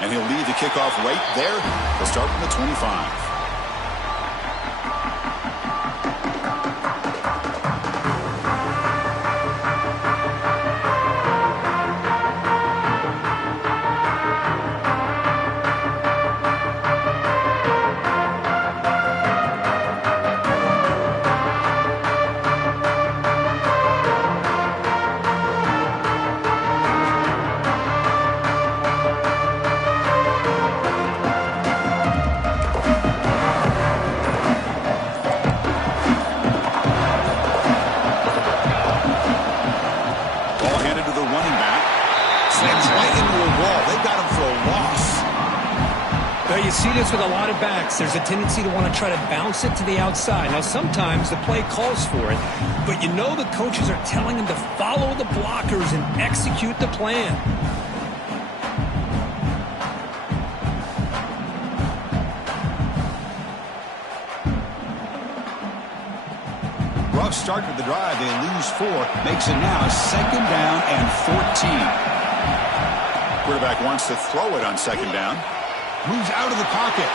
And he'll lead the kickoff right there. He'll start from the 25. You see this with a lot of backs. There's a tendency to want to try to bounce it to the outside. Now, sometimes the play calls for it, but you know the coaches are telling them to follow the blockers and execute the plan. Rough start to the drive. They lose 4. Makes it now 2nd down and 14. Quarterback wants to throw it on 2nd down. Moves out of the pocket.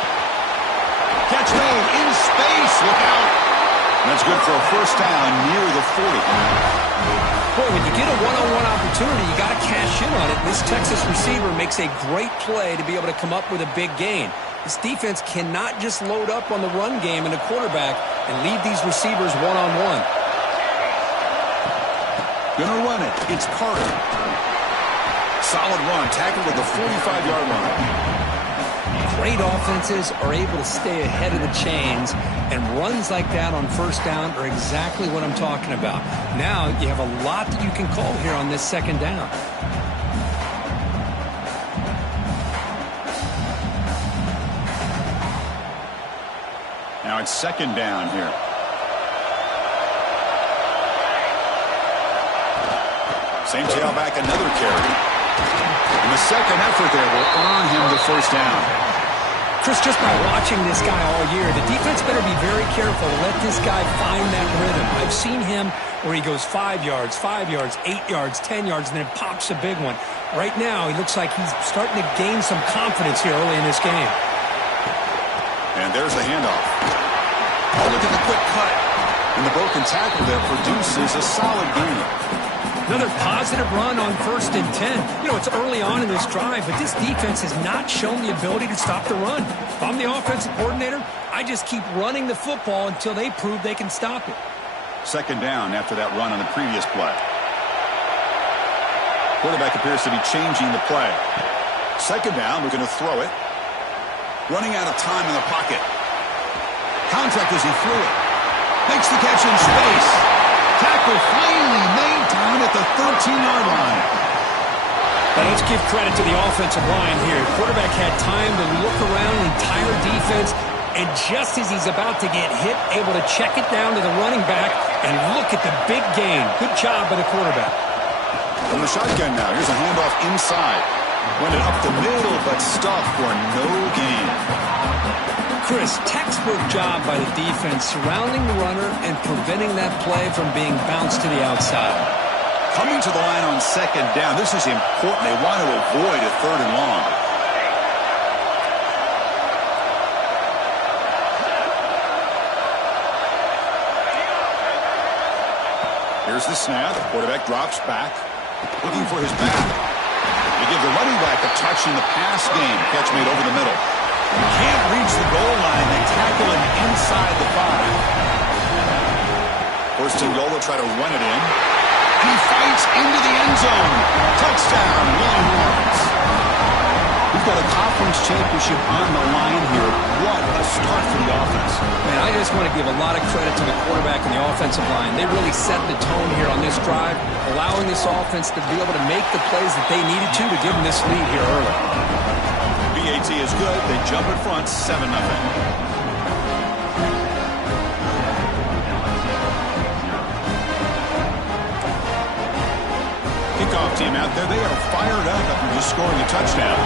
Catch made in space. Look out. That's good for a 1st down near the 40. Boy, when you get a one-on-one opportunity, you got to cash in on it. This Texas receiver makes a great play to be able to come up with a big gain. This defense cannot just load up on the run game and the quarterback and leave these receivers one-on-one. Gonna run it. It's Carter. Solid run. Tackled at the 45-yard line. Great offenses are able to stay ahead of the chains, and runs like that on 1st down are exactly what I'm talking about. Now you have a lot that you can call here on this 2nd down. Now it's 2nd down here. Same tailback, another carry. And the second effort there will earn him the 1st down. Chris, just by watching this guy all year, the defense better be very careful to let this guy find that rhythm. I've seen him where he goes 5 yards, 8 yards, 10 yards, and then pops a big one. Right now, he looks like he's starting to gain some confidence here early in this game. And there's the handoff. Oh, look at the quick cut. And the broken tackle there produces a solid gain. Another positive run on 1st and 10. You know, it's early on in this drive, but this defense has not shown the ability to stop the run. If I'm the offensive coordinator, I just keep running the football until they prove they can stop it. 2nd down after that run on the previous play. Quarterback appears to be changing the play. 2nd down, looking to throw it. Running out of time in the pocket. Contact as he threw it. Makes the catch in space. Tackle finally made down at the 13-yard line. Now let's give credit to the offensive line here. Quarterback had time to look around the entire defense, and just as he's about to get hit, able to check it down to the running back, and look at the big gain. Good job by the quarterback. From the shotgun now, here's a handoff inside. Went it up the middle, but stuffed for no gain. Chris, textbook job by the defense surrounding the runner and preventing that play from being bounced to the outside. Coming to the line on 2nd down. This is important. They want to avoid a 3rd and long. Here's the snap. Quarterback drops back. Looking for his back. They give the running back a touch in the pass game. Catch made over the middle. Can't reach the goal line. They tackle him inside the 5. First and goal, they'll try to run it in. He fights into the end zone. Touchdown, Longhorns. We've got a conference championship on the line here. What a start for the offense. Man, I just want to give a lot of credit to the quarterback and the offensive line. They really set the tone here on this drive, allowing this offense to be able to make the plays that they needed to give them this lead here early. BAT is good. They jump in front, 7-0. Kickoff team out there. They are fired up after just scoring a touchdown.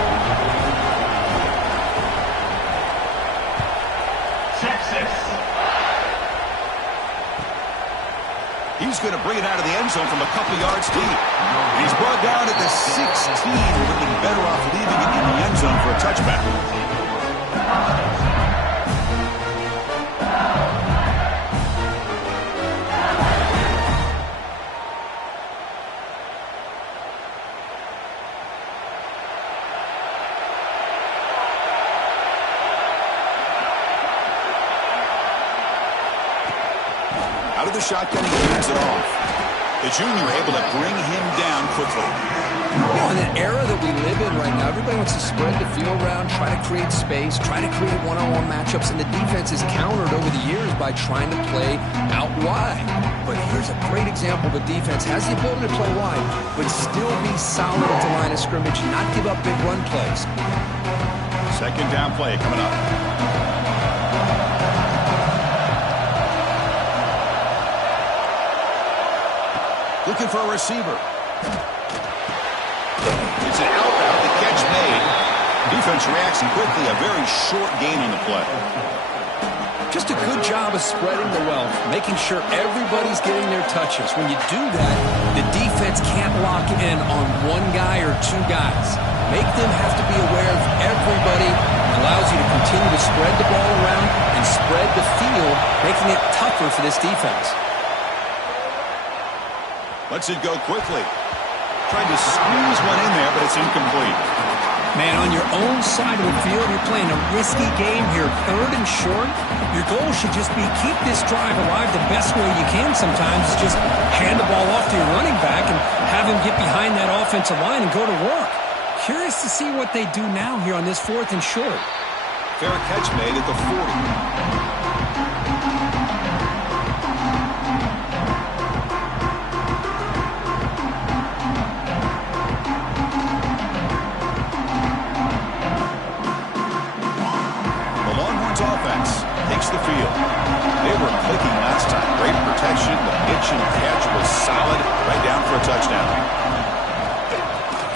He's who's going to bring it out of the end zone from a couple yards deep. And he's brought down at the 16. Would have been better off leaving it in the end zone for a touchback. Out of the shotgun, he hands it off. The junior able to bring him down quickly. You know, in an era that we live in right now, everybody wants to spread the field around, try to create space, try to create one-on-one matchups, and the defense is countered over the years by trying to play out wide. But here's a great example. The defense has the ability to play wide, but still be solid at the line of scrimmage, not give up big run plays. Second down play coming up. Looking for a receiver. It's an outbound. The catch made. Defense reacts quickly. A very short gain on the play. Just a good job of spreading the wealth, making sure everybody's getting their touches. When you do that, the defense can't lock in on one guy or two guys. Make them have to be aware of everybody. It allows you to continue to spread the ball around and spread the field, making it tougher for this defense. Lets it go quickly. Tried to squeeze one in there, but it's incomplete. Man, on your own side of the field, you're playing a risky game here. Third and short. Your goal should just be keep this drive alive the best way you can sometimes. Just hand the ball off to your running back and have him get behind that offensive line and go to work. Curious to see what they do now here on this fourth and short. Fair catch made at the 40. Takes the field. They were clicking last time. Great protection. The pitch and catch was solid. Right down for a touchdown.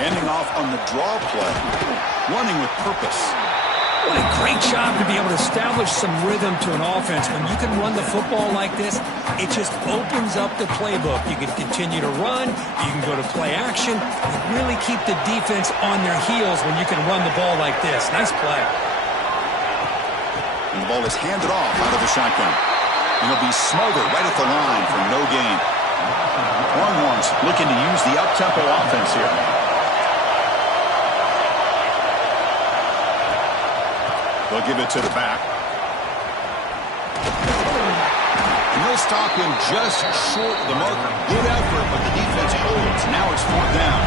Handing off on the draw play. Running with purpose. What a great job to be able to establish some rhythm to an offense. When you can run the football like this, it just opens up the playbook. You can continue to run. You can go to play action. You really keep the defense on their heels when you can run the ball like this. Nice play. And the ball is handed off out of the shotgun. And he'll be smothered right at the line for no gain. Longhorns looking to use the up-tempo offense here. They'll give it to the back. And they'll stop him just short of the marker. Good effort, but the defense holds. Now it's fourth down.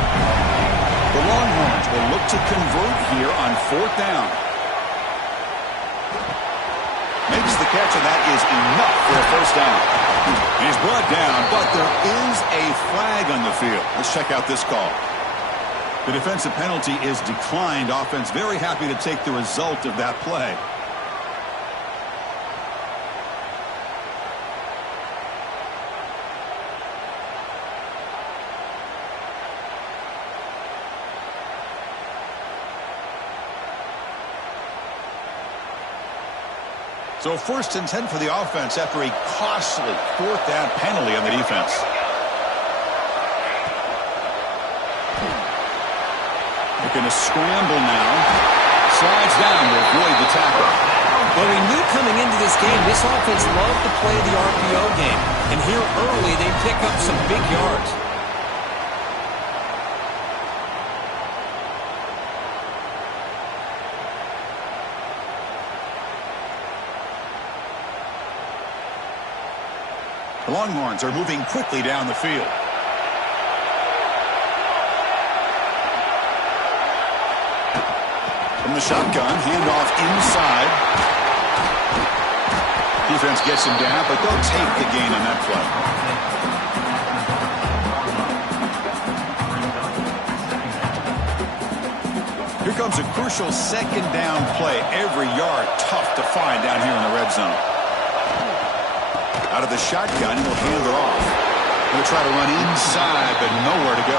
The Longhorns will look to convert here on fourth down. Makes the catch, and that is enough for a first down. He's brought down, but there is a flag on the field. Let's check out this call. The defensive penalty is declined. Offense very happy to take the result of that play. So first and 10 for the offense after a costly fourth down penalty on the defense. They're going to scramble now. Slides down to avoid the tackle. Well, we knew coming into this game, this offense loved to play the RPO game. And here early, they pick up some big yards. The Longhorns are moving quickly down the field. From the shotgun, handoff inside. Defense gets him down, but they'll take the gain on that play. Here comes a crucial second down play. Every yard tough to find down here in the red zone. Out of the shotgun, he'll hand it off. He'll try to run inside, but nowhere to go.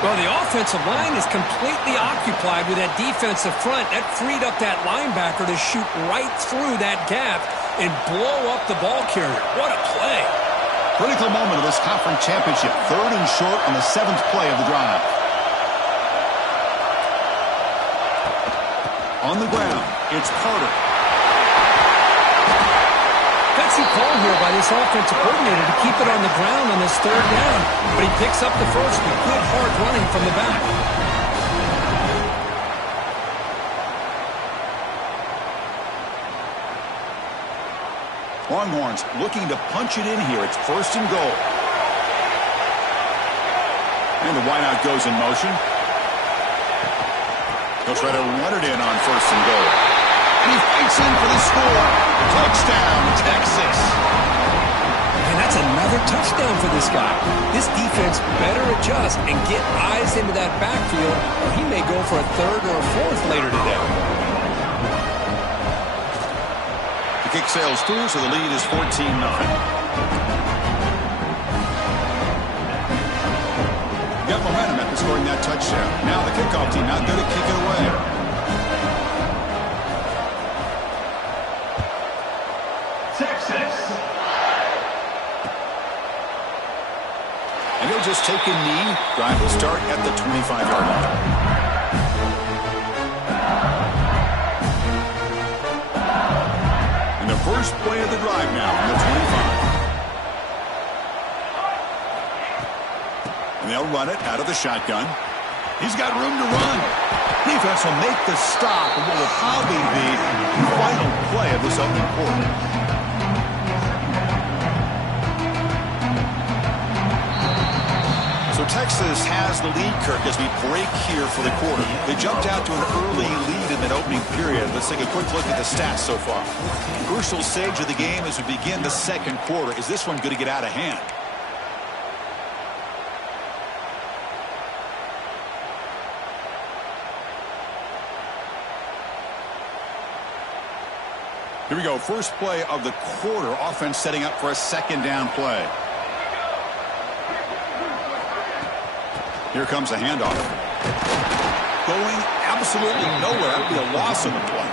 Well, the offensive line is completely occupied with that defensive front. That freed up that linebacker to shoot right through that gap and blow up the ball carrier. What a play. Critical moment of this conference championship. 3rd and short on the 7th play of the drive. On the ground, it's Carter. Fancy call here by this offensive coordinator to keep it on the ground on this 3rd down. But he picks up the first with good hard running from the back. Longhorns looking to punch it in here. It's 1st and goal. And the wideout goes in motion. He'll try to run it in on 1st and goal. And he fights in for the score. Touchdown, Texas. And that's another touchdown for this guy. This defense better adjust and get eyes into that backfield, or he may go for a 3rd or a 4th later today. The kick sails through, so the lead is 14-9. Got momentum after scoring that touchdown. Now the kickoff team out there to kick it away. Texas. And he'll just take a knee. Drive will start at the 25-yard line. And the first play of the drive now on the 25. And they'll run it out of the shotgun. He's got room to run. Defense will make the stop and what will probably be the final play of this opening quarter. So Texas has the lead, Kirk, as we break here for the quarter. They jumped out to an early lead in that opening period. Let's take a quick look at the stats so far. Crucial stage of the game as we begin the second quarter. Is this one going to get out of hand? Here we go. First play of the quarter. Offense setting up for a 2nd down play. Here comes the handoff. Going absolutely nowhere. That would be a loss on the play.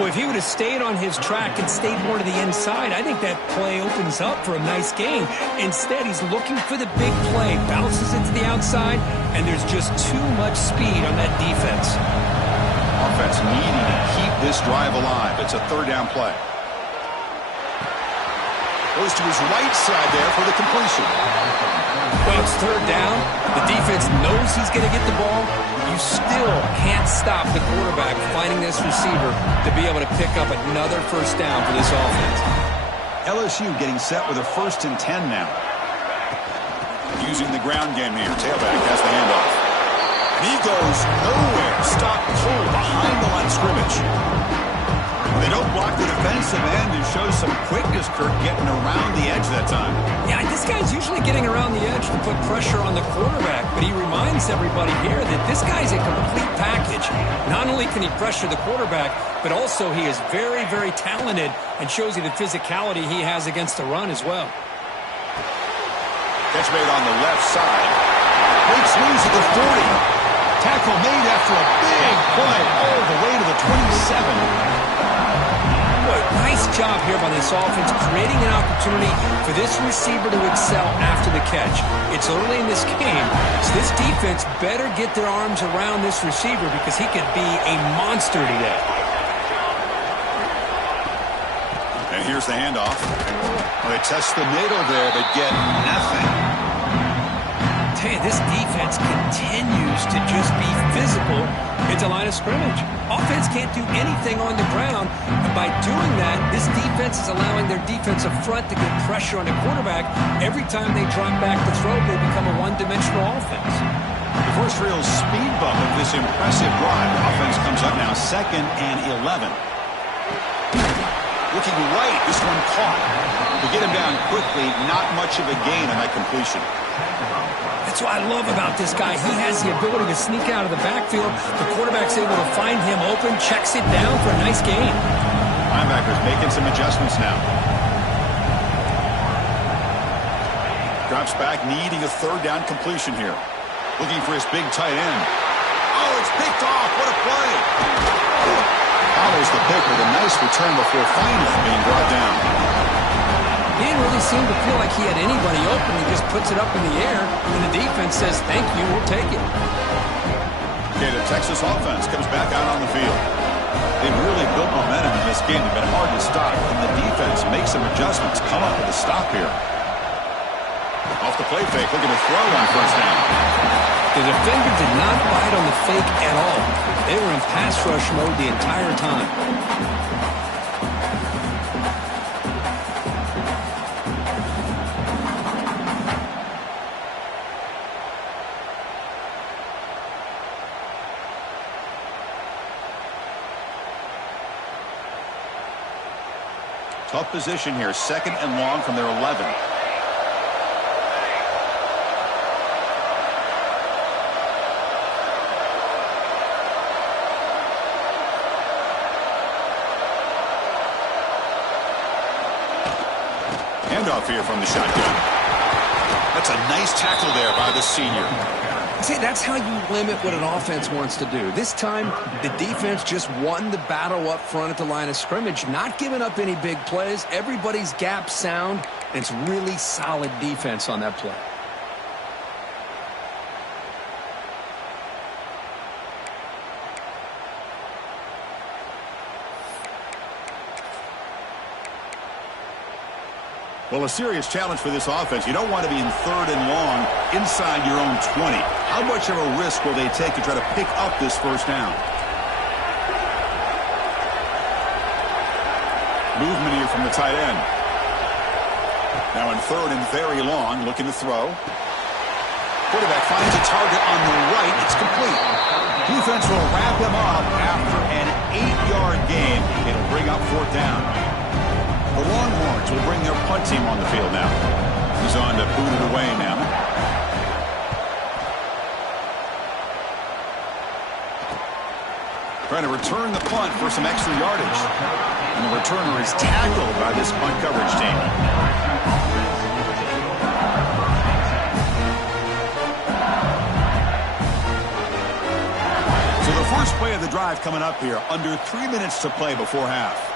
Well, if he would have stayed on his track and stayed more to the inside, I think that play opens up for a nice gain. Instead, he's looking for the big play. Bounces it to the outside, and there's just too much speed on that defense. Offense needing to keep this drive alive. It's a 3rd down play. Goes to his right side there for the completion. Well, it's 3rd down. The defense knows he's going to get the ball. You still can't stop the quarterback finding this receiver to be able to pick up another 1st down for this offense. LSU getting set with a 1st and 10 now. Using the ground game here. Tailback has the handoff. And he goes nowhere. Stop cold behind the line of scrimmage. They don't block the defensive end and show some quickness, Kirk, getting around the edge that time. Yeah, this guy's usually getting around the edge to put pressure on the quarterback, but he reminds everybody here that this guy's a complete package. Not only can he pressure the quarterback, but also he is very, very talented and shows you the physicality he has against the run as well. Catch made on the left side. Breaks loose at the 40. Tackle made after a big play all the way to the 27. Nice job here by this offense, creating an opportunity for this receiver to excel after the catch. It's early in this game, so this defense better get their arms around this receiver because he could be a monster today. And here's the handoff. Well, they test the middle there, but get nothing. Hey, this defense continues to just be physical into line of scrimmage. Offense can't do anything on the ground, and by doing that, this defense is allowing their defensive front to get pressure on the quarterback. Every time they drop back to throw, they become a one-dimensional offense. The first real speed bump of this impressive drive. Offense comes up now 2nd and 11. Looking right, this one caught. To get him down quickly, not much of a gain on that completion. That's what I love about this guy. He has the ability to sneak out of the backfield. The quarterback's able to find him open, checks it down for a nice gain. Linebackers making some adjustments now. Drops back, needing a 3rd down completion here. Looking for his big tight end. Oh, it's picked off. What a play. Follows the pick with a nice return before finally being brought down. He didn't really seem to feel like he had anybody open. He just puts it up in the air, and the defense says, thank you, we'll take it. Okay, the Texas offense comes back out on the field. They've really built momentum in this game. They've been hard to stop, and the defense makes some adjustments, come up with a stop here. Off the play fake, looking to throw on first down. The defender did not bite on the fake at all. They were in pass rush mode the entire time. Tough position here, 2nd and long from their 11. Handoff here from the shotgun. That's a nice tackle there by the senior. See, that's how you limit what an offense wants to do. This time, the defense just won the battle up front at the line of scrimmage, not giving up any big plays. Everybody's gap sound, and it's really solid defense on that play. Well, a serious challenge for this offense. You don't want to be in 3rd and long inside your own 20. How much of a risk will they take to try to pick up this first down? Movement here from the tight end. Now in 3rd and very long, looking to throw. Quarterback finds a target on the right. It's complete. Defense will wrap him up after an 8-yard gain. It'll bring up 4th down. The Longhorns will bring their punt team on the field now. He's on to boot it away now. Trying to return the punt for some extra yardage. And the returner is tackled by this punt coverage team. So the first play of the drive coming up here. Under 3 minutes to play before half.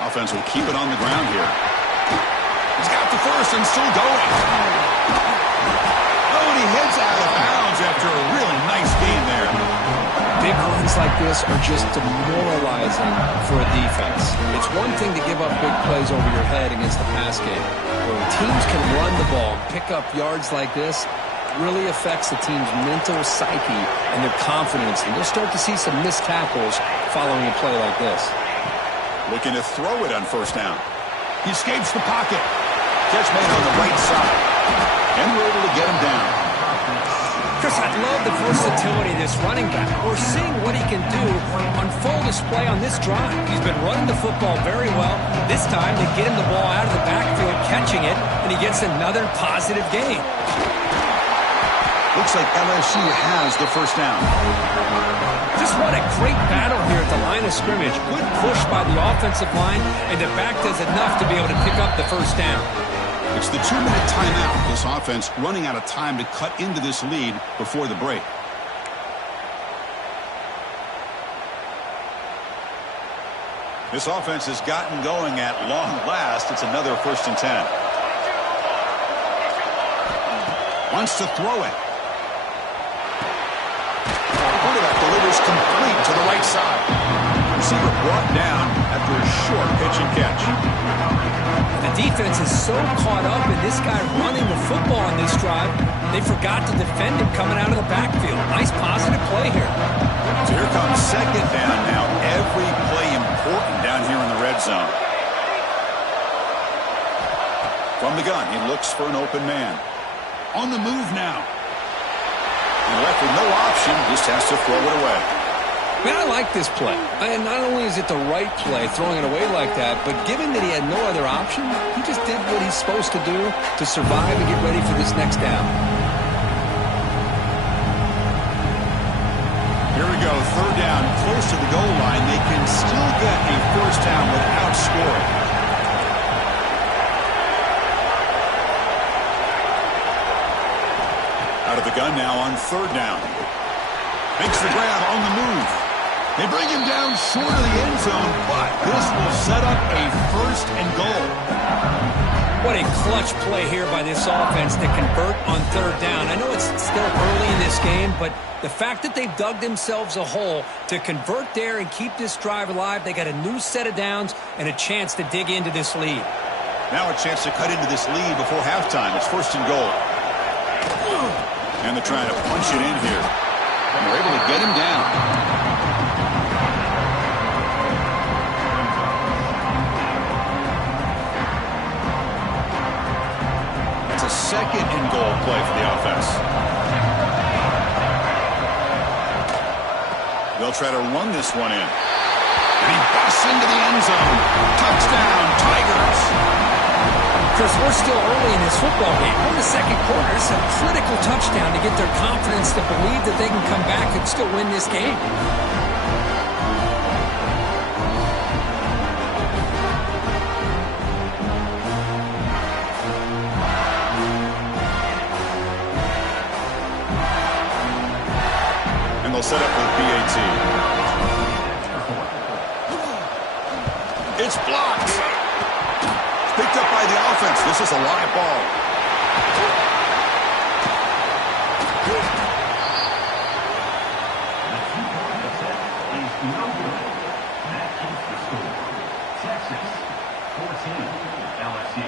Offense will keep it on the ground here. He's got the first and still going. Oh, and he hits out of bounds after a really nice gain there. Big runs like this are just demoralizing for a defense. It's one thing to give up big plays over your head against the pass game. When teams can run the ball and pick up yards like this, it really affects the team's mental psyche and their confidence. And you'll start to see some missed tackles following a play like this. Looking to throw it on first down. He escapes the pocket. Catch made on the right side. And we're able to get him down. Chris, I love the versatility of this running back. We're seeing what he can do on full display on this drive. He's been running the football very well. This time they get him the ball out of the backfield, catching it, and he gets another positive gain. Looks like LSU has the first down. Just what a great battle here at the line of scrimmage. Good push by the offensive line, and the back does enough to be able to pick up the first down. It's the 2-minute timeout. This offense running out of time to cut into this lead before the break. This offense has gotten going at long last. It's another 1st and 10. Wants to throw it. Quarterback delivers complete to the right side. Receiver brought down after a short pitch and catch. The defense is so caught up in this guy running the football on this drive, they forgot to defend him coming out of the backfield. Nice positive play here. So here comes 2nd down now. Every play important down here in the red zone. From the gun, he looks for an open man. On the move now. And left with no option, just has to throw it away. Man, I like this play. And not only is it the right play, throwing it away like that, but given that he had no other option, he just did what he's supposed to do to survive and get ready for this next down. Here we go, 3rd down, close to the goal line. They can still get a first down without scoring. Out of the gun now on 3rd down. Makes the grab on the move. They bring him down short of the end zone, but this will set up a 1st and goal. What a clutch play here by this offense to convert on 3rd down. I know it's still early in this game, but the fact that they've dug themselves a hole to convert there and keep this drive alive, they got a new set of downs and a chance to dig into this lead. Now a chance to cut into this lead before halftime. It's 1st and goal. And they're trying to punch it in here. And they're able to get him down. It's a 2nd and goal play for the offense. They'll try to run this one in. And he busts into the end zone. Touchdown, Tigers. Chris, we're still early in this football game. We're in the 2nd quarter. It's a critical touchdown to get their confidence to believe that they can come back and still win this game. And they'll set up with BAT. It's blocked. Picked up by the offense. This is a live ball. Texas 14, LSU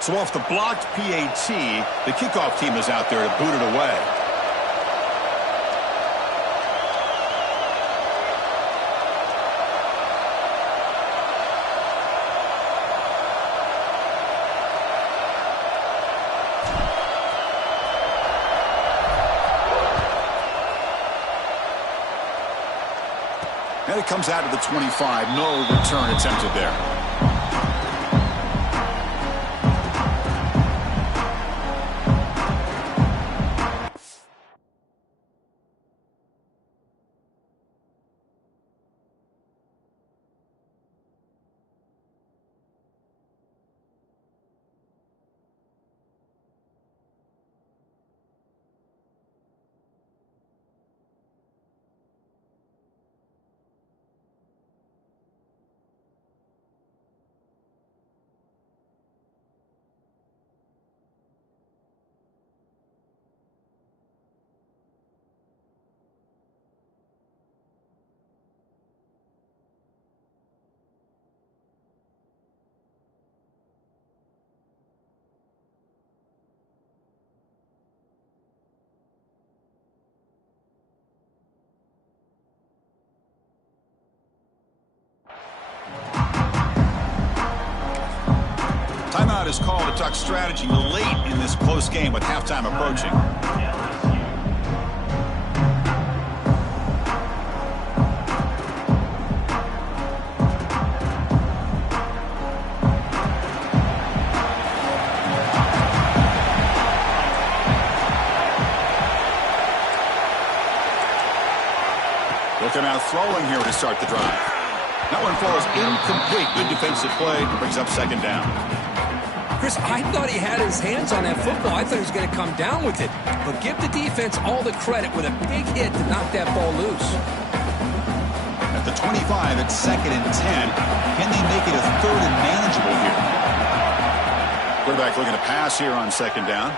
6. So off the blocked PAT, the kickoff team is out there to boot it away. And it comes out to the 25. No return attempted there. Timeout is called to talk strategy late in this close game with halftime approaching. Looking out throwing here to start the drive. That one falls incomplete. Good defensive play. Brings up 2nd down. Chris, I thought he had his hands on that football. I thought he was going to come down with it. But give the defense all the credit with a big hit to knock that ball loose. At the 25, it's 2nd and 10. Can they make it a 3rd and manageable here? Quarterback looking to pass here on 2nd down.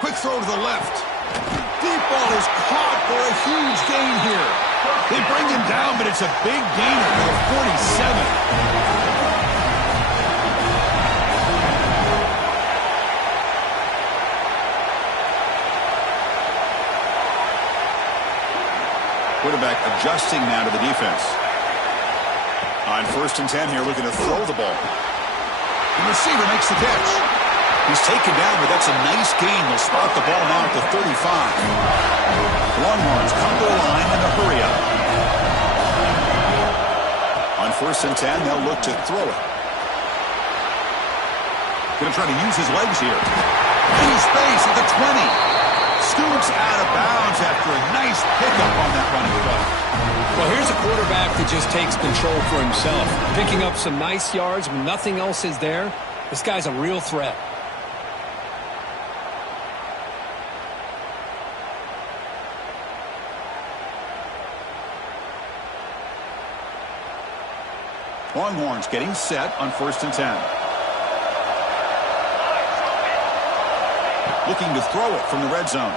Quick throw to the left. Deep ball is caught for a huge gain here. They bring him down, but it's a big gainer for 47. Quarterback adjusting now to the defense. On 1st and 10 here, looking to throw the ball. The receiver makes the catch. He's taken down, but that's a nice gain. They'll spot the ball now at the 35. The Longhorns come to the line in a hurry up. On 1st and 10, they'll look to throw it. Going to try to use his legs here. In space at the 20. Scoots out of bounds after a nice pickup on that running play. Well, here's a quarterback that just takes control for himself. Picking up some nice yards when nothing else is there. This guy's a real threat. Longhorns getting set on 1st and 10. Looking to throw it from the red zone.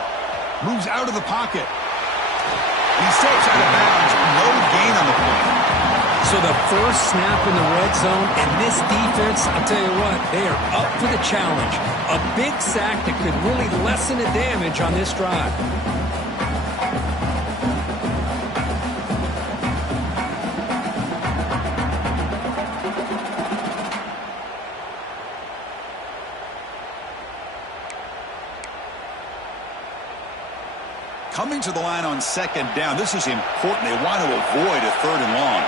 Moves out of the pocket. He steps out of bounds. No gain on the play. So the first snap in the red zone, and this defense, I'll tell you what, they are up for the challenge. A big sack that could really lessen the damage on this drive. Coming to the line on 2nd down. This is important. They want to avoid a 3rd and long.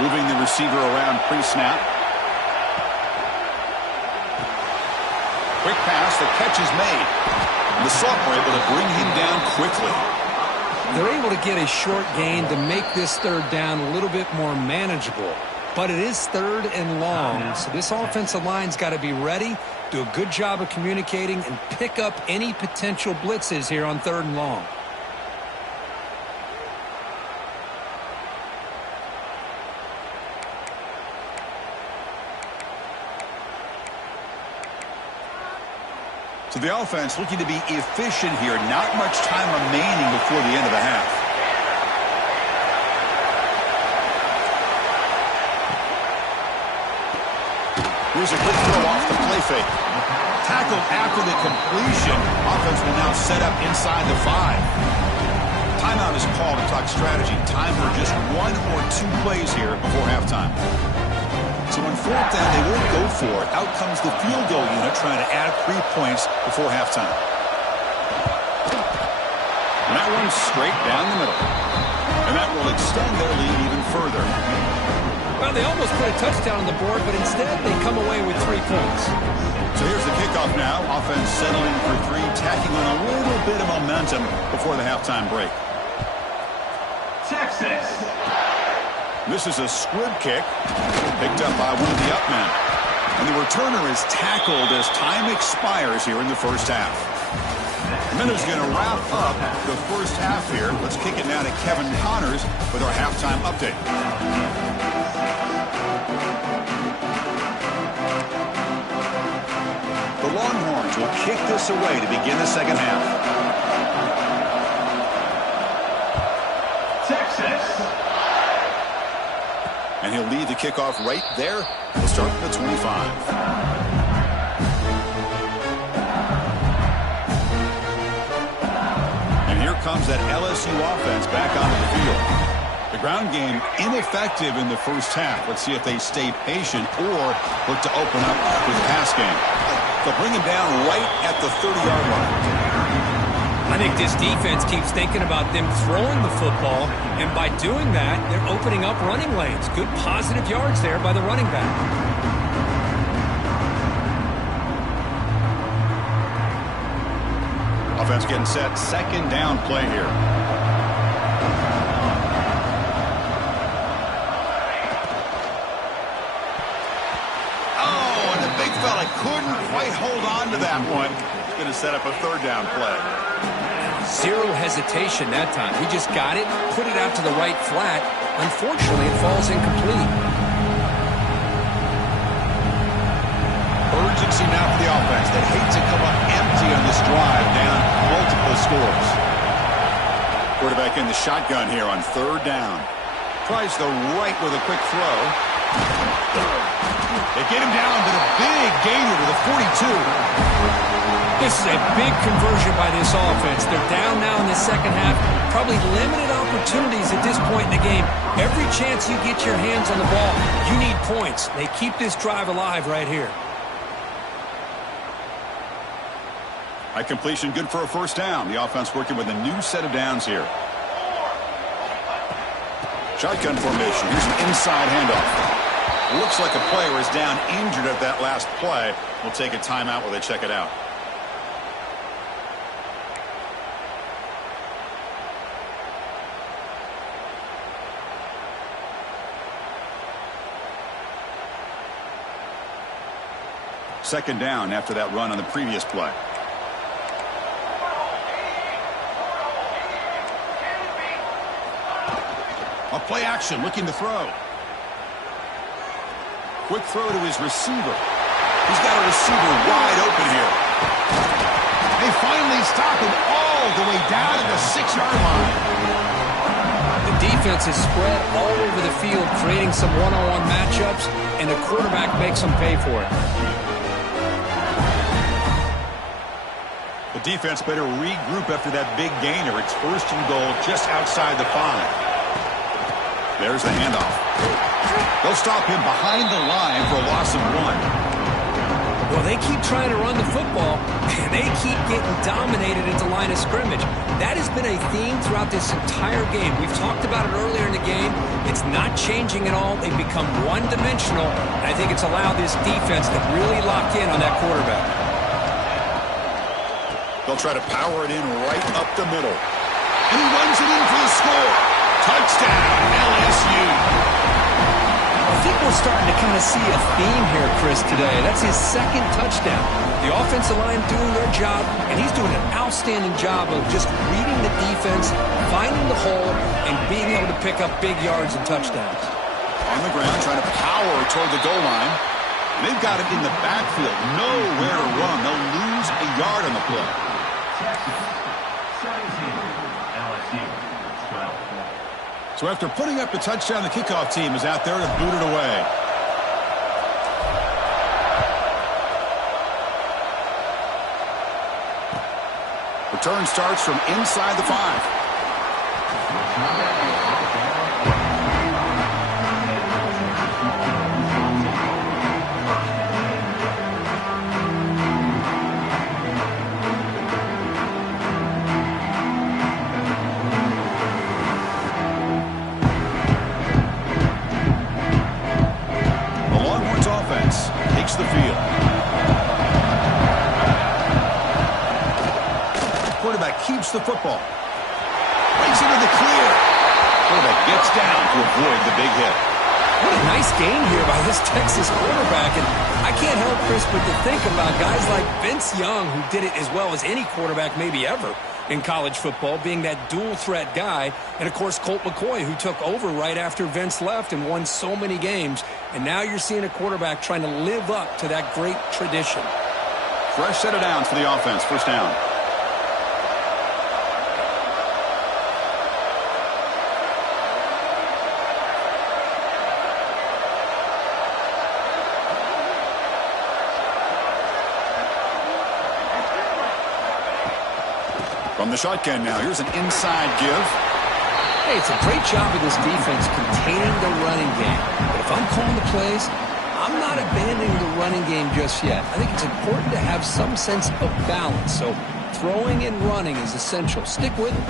Moving the receiver around pre-snap. Quick pass. The catch is made. And the sophomore able to bring him down quickly. They're able to get a short gain to make this 3rd down a little bit more manageable. But it is 3rd and long, so this offensive line's got to be ready, do a good job of communicating, and pick up any potential blitzes here on 3rd and long. So the offense looking to be efficient here. Not much time remaining before the end of the half. Here's a quick throw off the play fake. Tackled after the completion. Offense will now set up inside the 5. Timeout is called to talk strategy. Time for just 1 or 2 plays here before halftime. So on 4th down, they won't go for it. Out comes the field goal unit trying to add 3 points before halftime. And that one's straight down the middle. And that will extend their lead even further. Well, they almost put a touchdown on the board, but instead they come away with 3 points. So here's the kickoff now. Offense settling for 3, tacking on a little bit of momentum before the halftime break. Texas. This is a squib kick picked up by one of the up men. And the returner is tackled as time expires here in the first half. Miller's going to wrap up the first half here. Let's kick it now to Kevin Connors with our halftime update. The Longhorns will kick this away to begin the second half. Texas. And he'll lead the kickoff right there. We'll start at the 25. And here comes that LSU offense back onto the field. The ground game ineffective in the first half. Let's see if they stay patient or look to open up with the pass game. They'll bring him down right at the 30-yard line. I think this defense keeps thinking about them throwing the football, and by doing that, they're opening up running lanes. Good positive yards there by the running back. Offense getting set. 2nd down play here. Oh, and the big fella couldn't quite hold on to that one. He's going to set up a 3rd down play. Zero hesitation that time. He just got it, put it out to the right flat. Unfortunately, it falls incomplete. Urgency now for the offense. They hate to come up empty on this drive, down multiple scores. Quarterback in the shotgun here on 3rd down. Tries the right with a quick throw. They get him down to the big gainer to the 42. This is a big conversion by this offense. They're down now in the second half. Probably limited opportunities at this point in the game. Every chance you get your hands on the ball, you need points. They keep this drive alive right here. High completion, good for a 1st down. The offense working with a new set of downs here. Shotgun formation. Here's an inside handoff. Looks like a player is down injured at that last play. We'll take a timeout while they check it out. Second down after that run on the previous play. A play action, looking to throw. Quick throw to his receiver. He's got a receiver wide open here. They finally stop him all the way down to the 6-yard line. The defense is spread all over the field, creating some one-on-one matchups, and the quarterback makes them pay for it. The defense better regroup after that big gainer. It's 1st and goal just outside the 5. There's the handoff. They'll stop him behind the line for a loss of 1. Well, they keep trying to run the football, and they keep getting dominated at the line of scrimmage. That has been a theme throughout this entire game. We've talked about it earlier in the game. It's not changing at all. They've become one-dimensional, and I think it's allowed this defense to really lock in on that quarterback. They'll try to power it in right up the middle. And he runs it in for the score. Touchdown, LSU. I think we're starting to kind of see a theme here, Chris, today. That's his 2nd touchdown. The offensive line doing their job, and he's doing an outstanding job of just reading the defense, finding the hole, and being able to pick up big yards and touchdowns. On the ground, trying to power toward the goal line. They've got it in the backfield. Nowhere to run. They'll lose a yard on the play. Texas 17, LSU 12. So after putting up the touchdown, the kickoff team is out there to boot it away. Return starts from inside the 5. The field. Quarterback keeps the football. Breaks into the clear. Quarterback gets down to avoid the big hit. What a nice game here by this Texas quarterback. And I can't help, Chris, but to think about guys like Vince Young, who did it as well as any quarterback maybe ever in college football, being that dual-threat guy. And, of course, Colt McCoy, who took over right after Vince left and won so many games. And now you're seeing a quarterback trying to live up to that great tradition. Fresh set of downs for the offense. 1st down. From the shotgun now, here's an inside give. Hey, it's a great job of this defense containing the running game. But if I'm calling the plays, I'm not abandoning the running game just yet. I think it's important to have some sense of balance. So throwing and running is essential. Stick with it.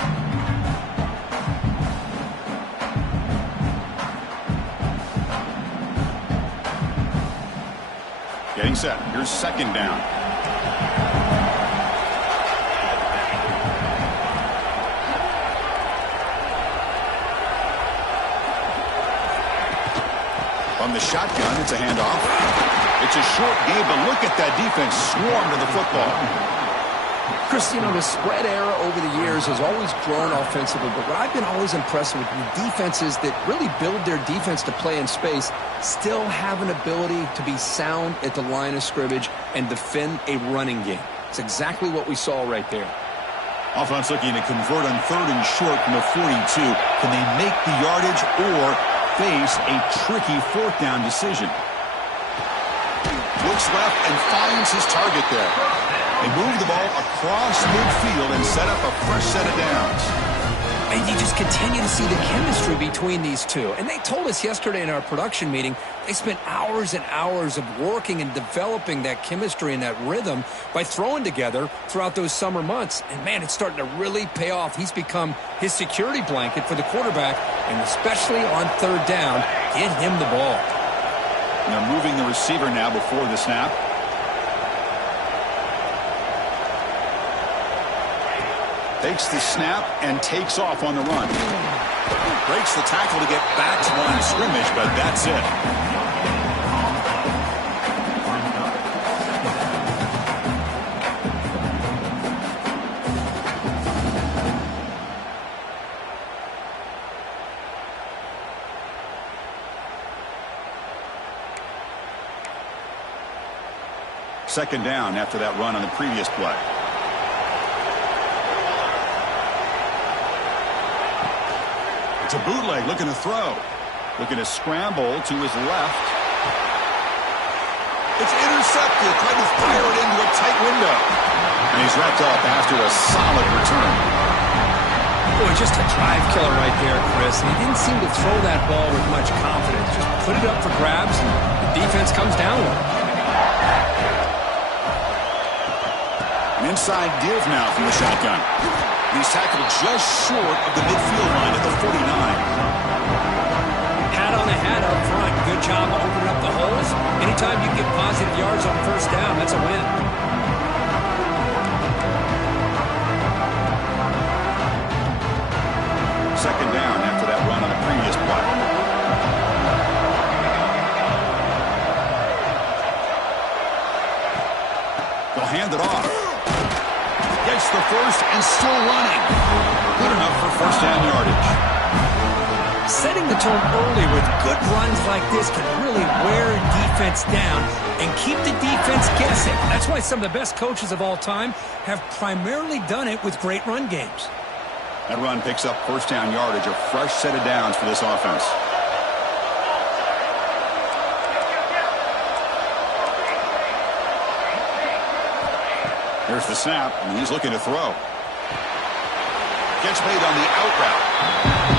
Getting set. Here's 2nd down. On the shotgun, it's a handoff. It's a short game, but look at that defense swarm to the football. Chris, you know, the spread era over the years has always grown offensively, but what I've been always impressed with the defenses that really build their defense to play in space still have an ability to be sound at the line of scrimmage and defend a running game. It's exactly what we saw right there. Offense looking to convert on 3rd and short from the 42. Can they make the yardage or face a tricky 4th down decision? Looks left and finds his target there. They move the ball across midfield and set up a fresh set of downs. And you just continue to see the chemistry between these two. And they told us yesterday in our production meeting, they spent hours and hours of working and developing that chemistry and that rhythm by throwing together throughout those summer months. And, man, it's starting to really pay off. He's become his security blanket for the quarterback, and especially on 3rd down, get him the ball. And they're moving the receiver now before the snap. Takes the snap and takes off on the run. Breaks the tackle to get back to the line of scrimmage, but that's it. second down after that run on the previous play. It's a bootleg looking to throw. Looking to scramble to his left. It's intercepted. Trying to fire it into a tight window. And he's wrapped up after a solid return. Boy, just a drive killer right there, Chris. And he didn't seem to throw that ball with much confidence. Just put it up for grabs, and the defense comes down with it. An inside give now from the shotgun. He's tackled just short of the midfield line at the 49. Hat on a hat up front. Good job opening up the holes. Anytime you get positive yards on first down, that's a win. Second down after that run on the previous play. They'll hand it off. Gets the first and still running. Good enough for first down yardage. Setting the tone early with good runs like this can really wear a defense down and keep the defense guessing. That's why some of the best coaches of all time have primarily done it with great run games. That run picks up first down yardage, a fresh set of downs for this offense. Here's the snap, and he's looking to throw. Gets made on the out route.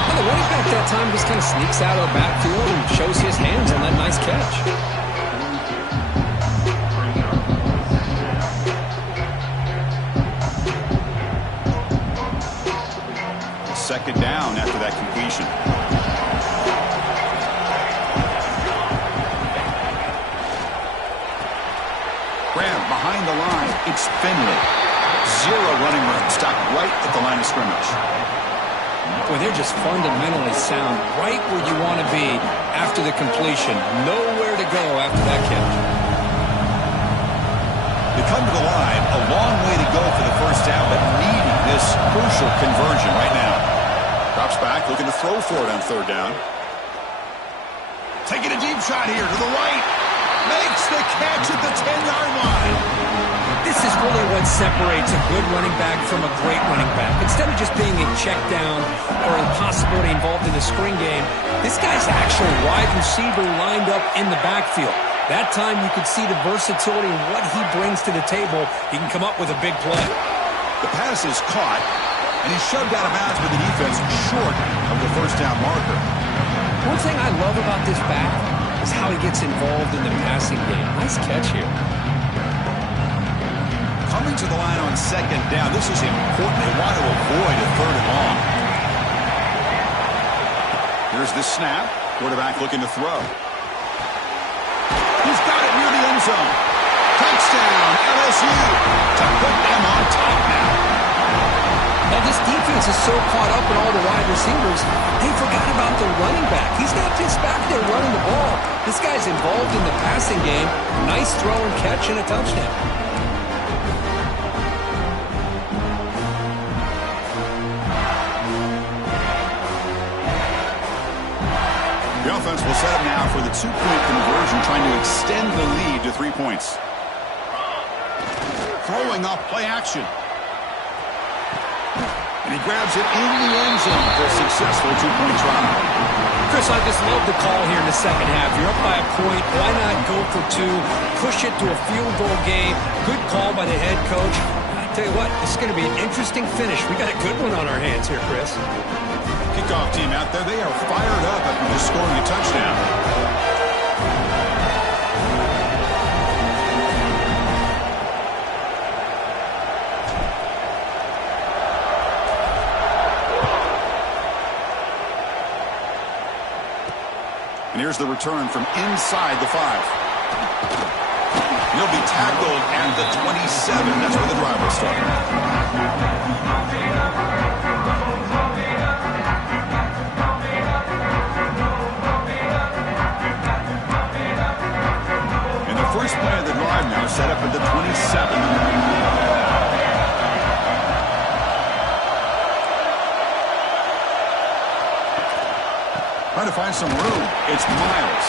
Well, the running back that time just kind of sneaks out of the backfield and shows his hands on that nice catch. Second down after that completion. Graham behind the line. It's Finley. Zero running room. Stopped right at the line of scrimmage. Boy, they're just fundamentally sound right where you want to be after the completion. Nowhere to go after that catch. They come to the line. A long way to go for the first down, but needing this crucial conversion right now. Drops back, looking to throw for it on third down. Taking a deep shot here to the right. Makes the catch at the 10-yard line. This is really what separates a good running back from a great running back. Instead of just being a check down or a possibility involved in the screen game, this guy's actual wide receiver lined up in the backfield. That time you could see the versatility and what he brings to the table. He can come up with a big play. The pass is caught, and he's shoved out of bounds with the defense short of the first down marker. One thing I love about this back is how he gets involved in the passing game. Nice catch here. Coming to the line on second down. This is important. They want to avoid a third and long. Here's the snap. Quarterback looking to throw. He's got it near the end zone. Touchdown, LSU. To put them on top now. Now this defense is so caught up in all the wide receivers, they forgot about the running back. He's not just back there running the ball. This guy's involved in the passing game. Nice throw and catch and a touchdown. The offense will set up now for the two-point conversion, trying to extend the lead to 3 points. Throwing off play action. And he grabs it in the end zone for a successful two-point try. Chris, I just love the call here in the second half. You're up by a point. Why not go for two? Push it to a field goal game. Good call by the head coach. I tell you what, this is going to be an interesting finish. We got a good one on our hands here, Chris. Kickoff team out there, they are fired up after just scoring a touchdown. And here's the return from inside the 5. He'll be tackled at the 27. That's where the drive will start. First play of the drive now set up at the 27. Trying to find some room. It's Miles.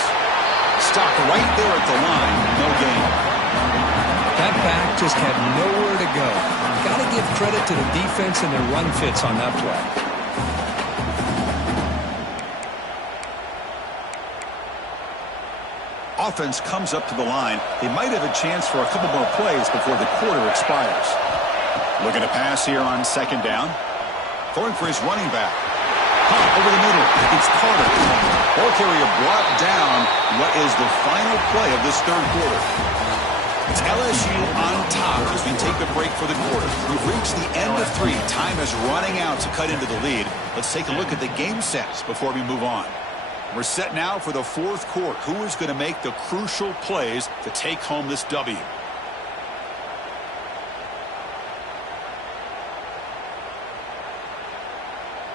Stopped right there at the line. No gain. That back just had nowhere to go. Got to give credit to the defense and their run fits on that play. Offense comes up to the line. They might have a chance for a couple more plays before the quarter expires. Looking to pass here on second down. Throwing for his running back. Over the middle. It's Carter. Ball carrier brought down. What is the final play of this third quarter? It's LSU on top as we take a break for the quarter. We've reached the end of 3. Time is running out to cut into the lead. Let's take a look at the game sets before we move on. We're set now for the fourth quarter. Who is going to make the crucial plays to take home this W?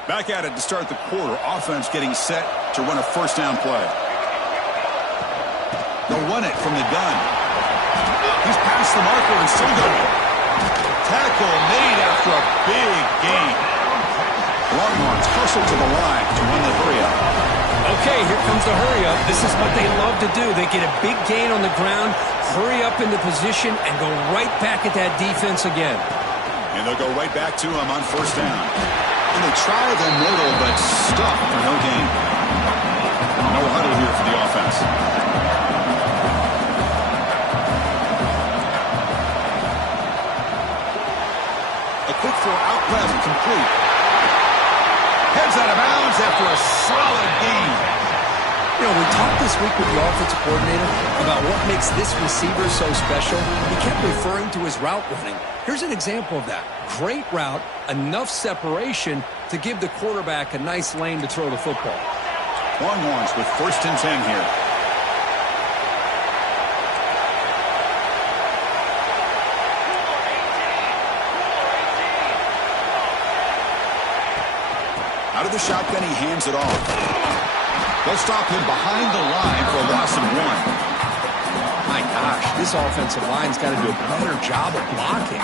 Back at it to start the quarter. Offense getting set to run a first down play. They'll run it from the gun. He's past the marker and still going. Tackle made after a big gain. Longhorns hustle to the line to run the hurry up. Okay, here comes the hurry up. This is what they love to do. They get a big gain on the ground, hurry up into position, and go right back at that defense again. And they'll go right back to him on first down. And they try the middle, but stuck for no gain. No huddle here for the offense. A quick throw out pass complete. Heads out of bounds after a solid gain. You know, we talked this week with the offensive coordinator about what makes this receiver so special. He kept referring to his route running. Here's an example of that. Great route, enough separation to give the quarterback a nice lane to throw the football. Longhorns with 1st and 10 here. Out of the shotgun, he hands it off. They'll stop him behind the line for a loss of 1. My gosh, this offensive line's got to do a better job of blocking.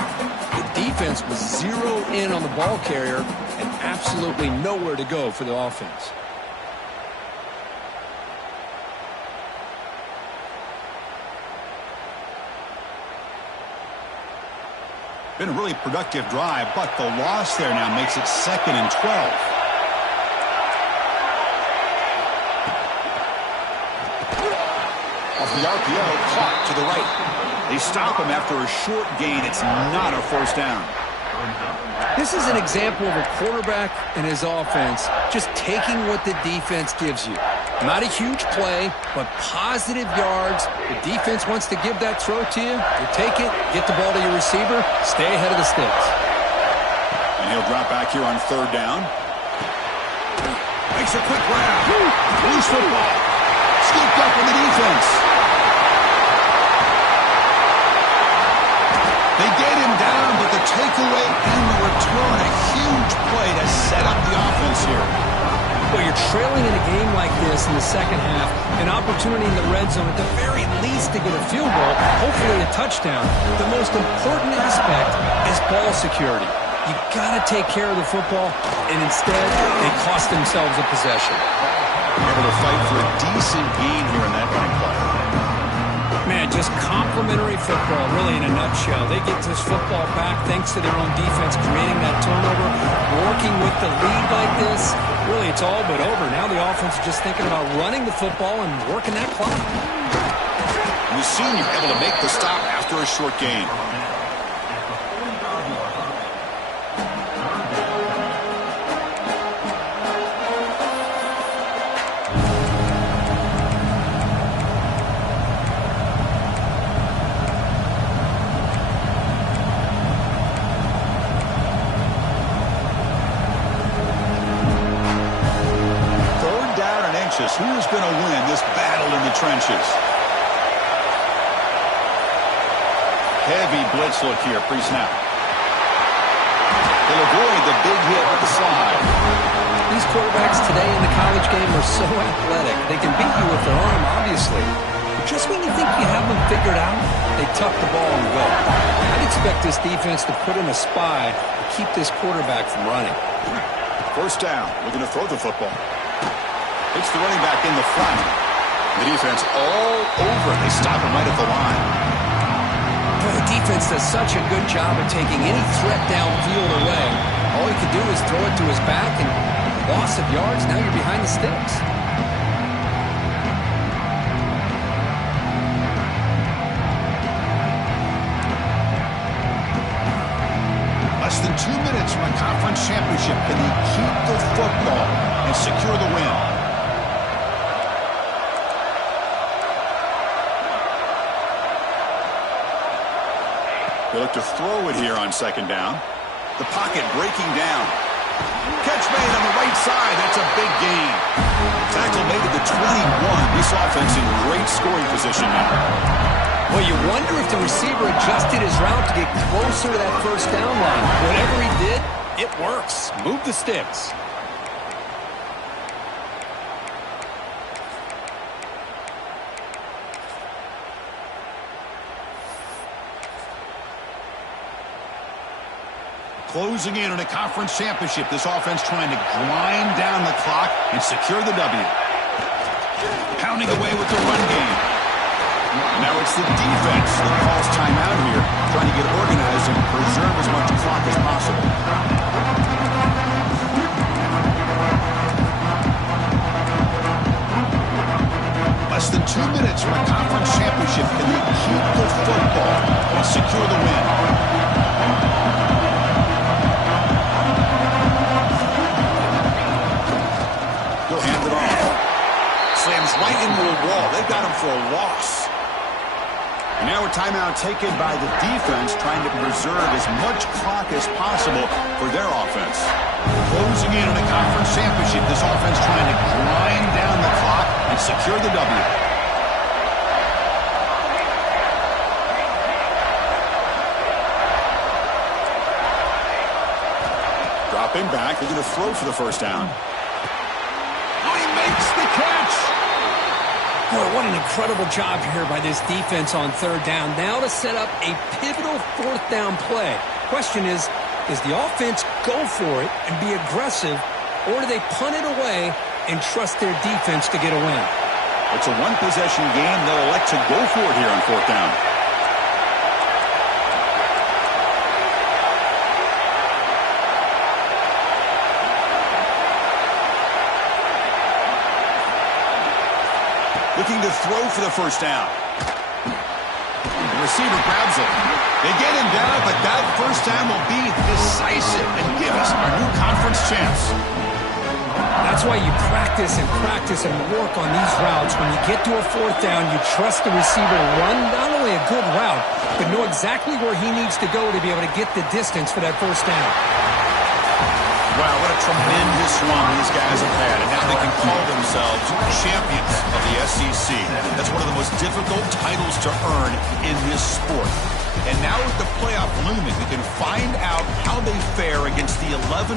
The defense was zeroed in on the ball carrier and absolutely nowhere to go for the offense. Been a really productive drive, but the loss there now makes it 2nd and 12. Off the RPO, caught to the right. They stop him after a short gain. It's not a first down. This is an example of a quarterback and his offense just taking what the defense gives you. Not a huge play, but positive yards. The defense wants to give that throw to you. You take it, get the ball to your receiver, stay ahead of the sticks. And he'll drop back here on 3rd down. Makes a quick grab. Loose football. Scooped up in the defense. They get him down, but the takeaway and the return, a huge play to set up the offense here. Well, you're trailing in a game like this in the second half, an opportunity in the red zone at the very least to get a field goal, hopefully a touchdown. The most important aspect is ball security. You got to take care of the football, and instead, they cost themselves a possession. Able to fight for a decent gain here in that running play. Man, just complimentary football, really, in a nutshell. They get this football back thanks to their own defense, creating that turnover, working with the lead like this. Really, it's all but over. Now the offense is just thinking about running the football and working that clock. And the senior able to make the stop after a short gain. Who is going to win this battle in the trenches? Heavy blitz look here, pre-snap. They'll avoid the big hit with the slide. These quarterbacks today in the college game are so athletic. They can beat you with their arm, obviously. But just when you think you have them figured out, they tuck the ball and go. I'd expect this defense to put in a spy to keep this quarterback from running. First down, looking to throw the football. It's the running back in the front. The defense all over it. They stop him right at the line. Well, the defense does such a good job of taking any threat downfield away. All he can do is throw it to his back, and loss of yards, now you're behind the sticks. Less than 2 minutes from a conference championship. Can he keep the football and secure the win? They look to throw it here on second down. The pocket breaking down. Catch made on the right side. That's a big gain. Tackle made at the 21. This offense in great scoring position now. Well, you wonder if the receiver adjusted his route to get closer to that first down line. Whatever he did, it works. Move the sticks. Closing in on a conference championship. This offense trying to grind down the clock and secure the W. Pounding away with the run game. Now it's the defense that calls timeout here, trying to get organized and preserve as much clock as possible. Less than 2 minutes from a conference championship. Can they keep the football and secure the win? He'll hand it off. Slams right into a wall. They've got him for a loss. And now a timeout taken by the defense, trying to preserve as much clock as possible for their offense. Closing in on a conference championship. This offense trying to grind down the clock and secure the W. Dropping back. They're going to throw for the first down. Oh, he makes the catch. Boy, what an incredible job here by this defense on third down. Now to set up a pivotal fourth down play. Question is, does the offense go for it and be aggressive, or do they punt it away and trust their defense to get a win? It's a one-possession game. They'll elect to go for it here on fourth down. Looking to throw for the first down. The receiver grabs it. They get him down, but that first down will be decisive and give us our new conference champs. That's why you practice and work on these routes. When you get to a fourth down, you trust the receiver to run not only a good route, but know exactly where he needs to go to be able to get the distance for that first down. Wow, what a tremendous run these guys have had, and now they can call themselves champions of the SEC. That's one of the most difficult titles to earn in this sport. And now with the playoff looming, we can find out how they fare against the 11...